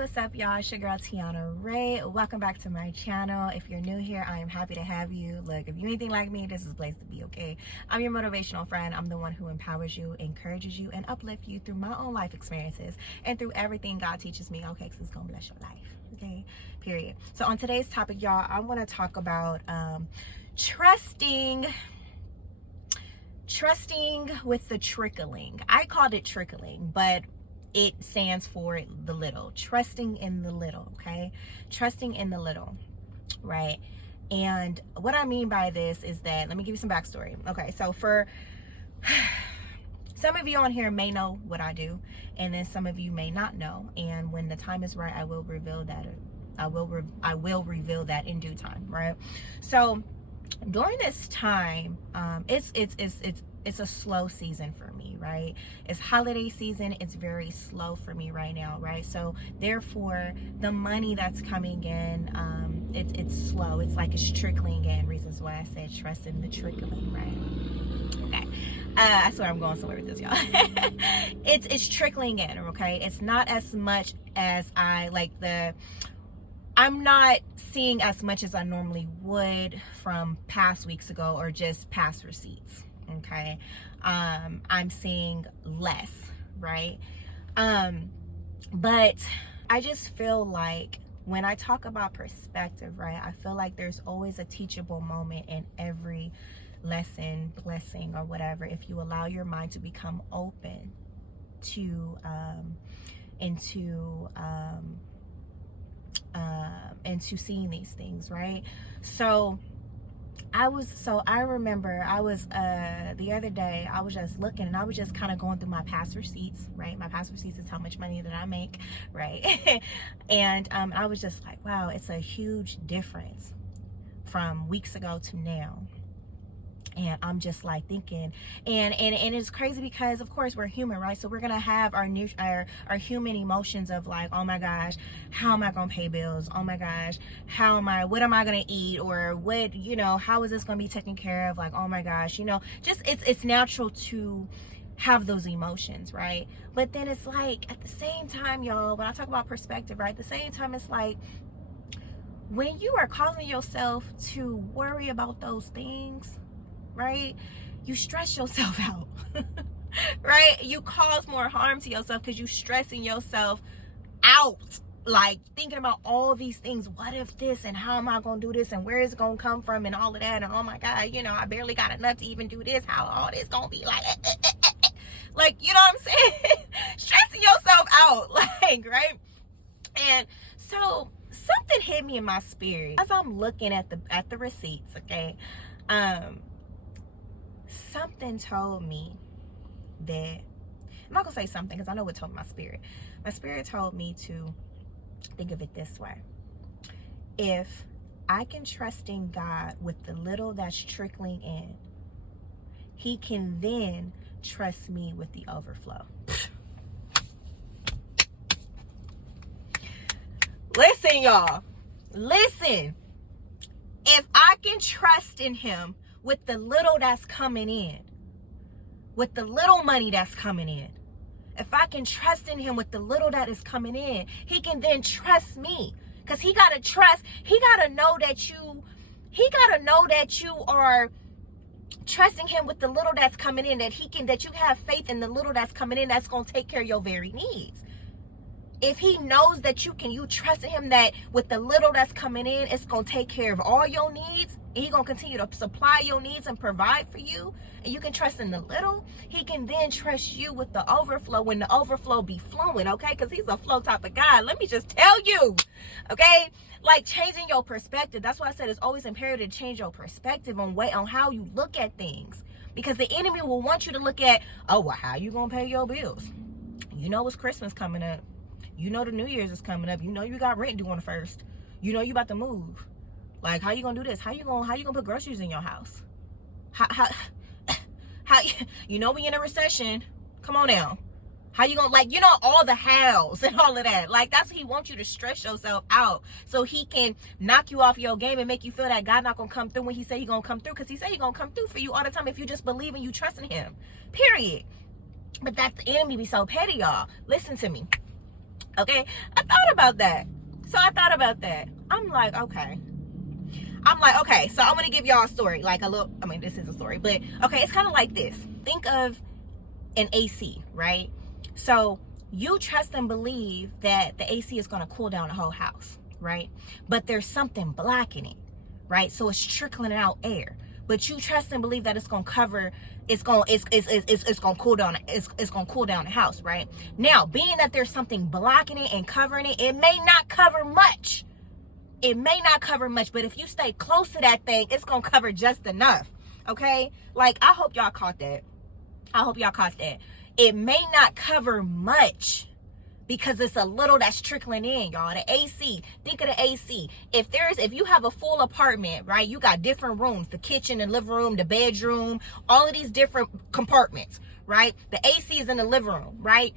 what's up, y'all? It's your girl Tiana Ray. Welcome back to my channel. If you're new here, I am happy to have you. Look, if you're anything like me, this is a place to be, okay? I'm your motivational friend. I'm the one who empowers you, encourages you, and uplifts you through my own life experiences and through everything God teaches me, okay? Because it's gonna bless your life, okay? Period. So on today's topic, y'all, I want to talk about trusting with the trickling. I called it trickling, but it stands for the little. Trusting in the little, okay? Trusting in the little, right? And what I mean by this is that, let me give you some backstory. Okay, so for some of you on here may know what I do, and then some of you may not know. And when the time is right, I will reveal that. I will reveal that in due time, right? So during this time, it's a slow season for me, right? It's holiday season. It's very slow for me right now, right? So therefore, the money that's coming in, it's slow. It's like it's trickling in. Reasons why I said trust in the trickling, right? Okay. I swear I'm going somewhere with this, y'all. It's trickling in, okay? It's not as much as I'm not seeing as much as I normally would from past weeks ago or just past receipts. Okay, I'm seeing less, right? But I just feel like when I talk about perspective, right, I feel like there's always a teachable moment in every lesson, blessing, or whatever, if you allow your mind to become open to into seeing these things, right? So I remember I was the other day I was just looking, and I was just kind of going through my past receipts, right? My past receipts is how much money that I make, right? And I was just like, wow, it's a huge difference from weeks ago to now. And I'm just like thinking, and it's crazy because of course we're human, right? So we're gonna have our human emotions of like, oh my gosh, how am I gonna pay bills? Oh my gosh, what am I gonna eat? Or what, how is this gonna be taken care of? Like, oh my gosh, just it's natural to have those emotions, right? But then it's like at the same time, y'all, when I talk about perspective, right? At the same time, it's like when you are causing yourself to worry about those things, right, you stress yourself out. Right? You cause more harm to yourself because you stressing yourself out, like thinking about all these things. What if this, and how am I gonna do this, and where is it gonna come from, and all of that, and oh my god, I barely got enough to even do this, how all this gonna be like like, you know what I'm saying? Stressing yourself out, like, right? And so something hit me in my spirit as I'm looking at the receipts, okay? Something told me that, I'm not gonna say something because I know what told my spirit. My spirit told me to think of it this way: if I can trust in God with the little that's trickling in, He can then trust me with the overflow. Listen, y'all. Listen. If I can trust in Him with the little that's coming in, with the little money that's coming in, if I can trust in Him with the little that is coming in, He can then trust me. Because He got to know that you are trusting Him with the little that's coming in, that you have faith in the little that's coming in that's going to take care of your very needs. If He knows that you trust in Him that with the little that's coming in, it's going to take care of all your needs, and He's going to continue to supply your needs and provide for you, and you can trust in the little, He can then trust you with the overflow when the overflow be flowing, okay? Because He's a flow type of God. Let me just tell you, okay? Like, changing your perspective. That's why I said it's always imperative to change your perspective on how you look at things. Because the enemy will want you to look at, oh, well, how you going to pay your bills? It's Christmas coming up. The New Year's is coming up. You got rent due on the 1st. You about to move. Like, how you gonna do this? How you gonna put groceries in your house? How we in a recession. Come on now. How you gonna, all the hows and all of that. Like, that's what He wants you to stress yourself out so He can knock you off your game and make you feel that God not gonna come through when He said He gonna come through. Because He said He gonna come through for you all the time if you just believe and you trust in Him. Period. But that the enemy be so petty, y'all. Listen to me. Okay, I thought about that. So I thought about that. I'm like, okay, so I'm gonna give y'all a story, like a little, I mean, this is a story, but okay, it's kind of like this. Think of an AC, right? So you trust and believe that the AC is gonna cool down the whole house, right? But there's something blocking it, right? So it's trickling out air. But you trust and believe that it's gonna cover, it's gonna cool down, it's gonna cool down the house, right? Now, being that there's something blocking it and covering it, it may not cover much. It may not cover much, but if you stay close to that thing, it's gonna cover just enough. Okay? Like, I hope y'all caught that. It may not cover much because it's a little that's trickling in, y'all. The AC, think of the AC. If you have a full apartment, right? You got different rooms, the kitchen, the living room, the bedroom, all of these different compartments, right? The AC is in the living room, right?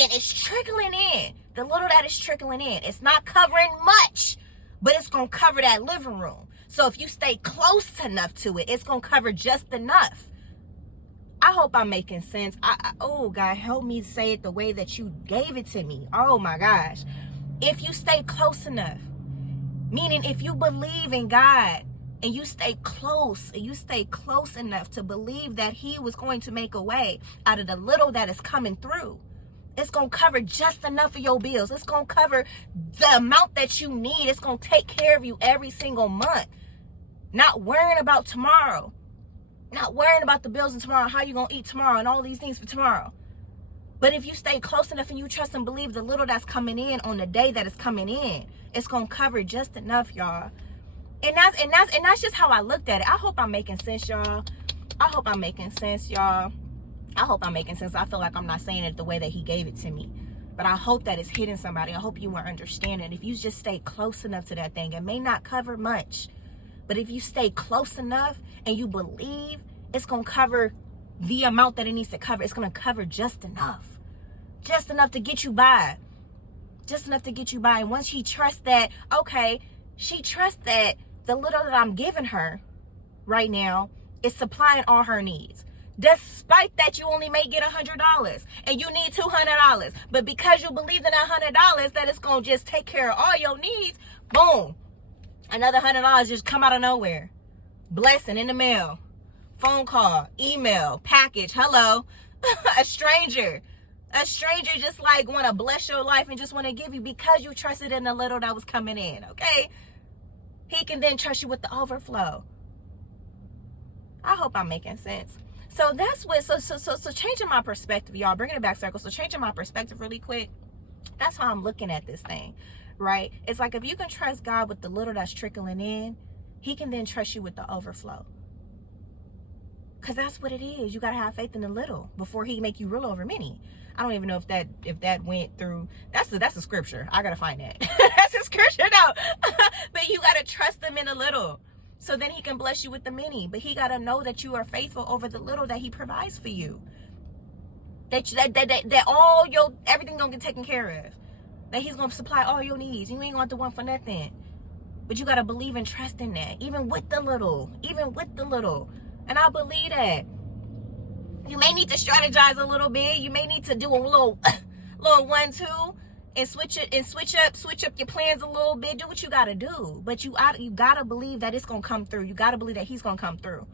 And it's trickling in. The little that is trickling in, it's not covering much, but it's going to cover that living room. So if you stay close enough to it, it's going to cover just enough. I hope I'm making sense. Oh, God, help me say it the way that you gave it to me. Oh, my gosh. If you stay close enough, meaning if you believe in God and you stay close enough to believe that he was going to make a way out of the little that is coming through, it's going to cover just enough of your bills. It's going to cover the amount that you need. It's going to take care of you every single month. Not worrying about tomorrow. Not worrying about the bills of tomorrow, how you going to eat tomorrow, and all these things for tomorrow. But if you stay close enough and you trust and believe the little that's coming in on the day that it's coming in, it's going to cover just enough, y'all. And that's just how I looked at it. I hope I'm making sense, y'all. I hope I'm making sense. I feel like I'm not saying it the way that he gave it to me. But I hope that it's hitting somebody. I hope you are understanding. If you just stay close enough to that thing, it may not cover much. But if you stay close enough and you believe, it's going to cover the amount that it needs to cover. It's going to cover just enough. Just enough to get you by. And once she trusts that, okay, she trusts that the little that I'm giving her right now is supplying all her needs. Despite that, you only may get $100 and you need $200. But because you believe in $100 that it's going to just take care of all your needs, boom. Another $100 just come out of nowhere. Blessing in the mail. Phone call, email, package, hello. A stranger just like want to bless your life and just want to give you because you trusted in the little that was coming in, okay? He can then trust you with the overflow. I hope I'm making sense. So that's what, so changing my perspective, y'all, bringing it back circle. So changing my perspective really quick, that's how I'm looking at this thing. Right? It's like if you can trust God with the little that's trickling in, he can then trust you with the overflow. Because that's what it is. You got to have faith in the little before he make you rule over many. I don't even know if that went through. That's a scripture. I got to find that. That's a scripture now. But you got to trust him in the little. So then he can bless you with the many. But he got to know that you are faithful over the little that he provides for you. That all your, everything going to get taken care of. That he's going to supply all your needs. You ain't going to want for nothing. But you got to believe and trust in that. Even with the little. And I believe that. You may need to strategize a little bit. You may need to do a little 1-2 and switch up your plans a little bit. Do what you got to do. But you got to believe that it's going to come through. You got to believe that he's going to come through.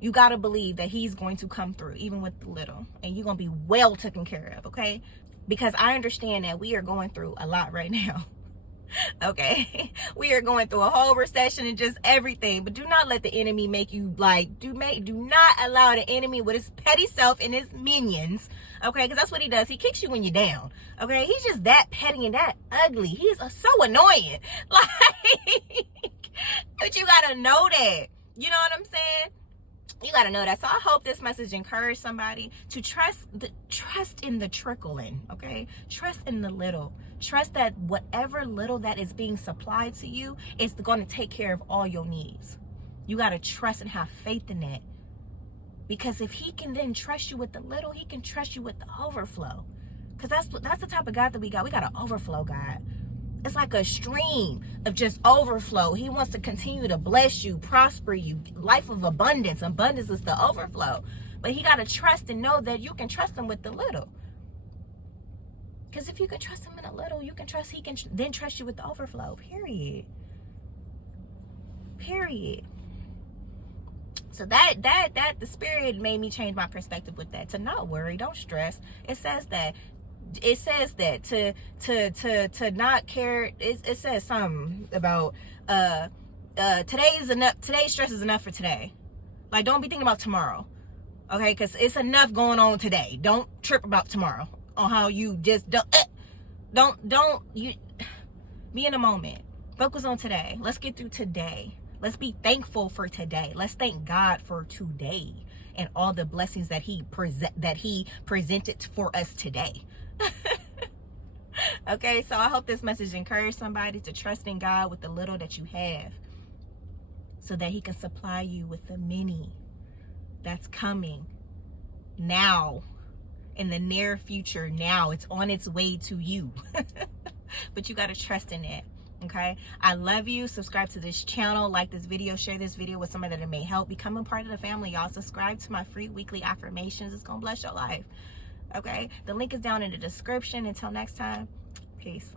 You got to believe that he's going to come through, even with the little. And you're going to be well taken care of, okay? Because I understand that we are going through a lot right now. Okay? We are going through a whole recession and just everything. But do not let the enemy make you like, do not allow the enemy with his petty self and his minions, okay? Because that's what he does. He kicks you when you're down, okay? He's just that petty and that ugly. He's so annoying. Like, but you got to know that. You know what I'm saying? You got to know that. So I hope this message encouraged somebody to trust in the trickling, okay? Trust in the little. Trust that whatever little that is being supplied to you is going to take care of all your needs. You got to trust and have faith in that. Because if he can then trust you with the little, he can trust you with the overflow. Because that's the type of God that we got. We got an overflow God. It's like a stream of just overflow. He wants to continue to bless you, prosper you, life of abundance. Abundance is the overflow. But he got to trust and know that you can trust him with the little. Because if you can trust him in a little, you can trust, he can then trust you with the overflow. Period. So that the Spirit made me change my perspective with that, to not worry, don't stress. It says that to not care. It says something about today's stress is enough for today. Like, don't be thinking about tomorrow, okay? Because it's enough going on today. Don't trip about tomorrow on how you just don't you be in a moment. Focus on today. Let's get through today. Let's be thankful for today. Let's thank God for today and all the blessings that he presented for us today. Okay, so I hope this message encouraged somebody to trust in God with the little that you have, so that he can supply you with the many that's coming now, in the near future. Now it's on its way to you. But you got to trust in it. Okay, I love you. Subscribe to this channel, like this video, share this video with somebody that it may help. Become a part of the family, y'all. Subscribe to my free weekly affirmations. It's gonna bless your life. Okay, the link is down in the description. Until next time, peace.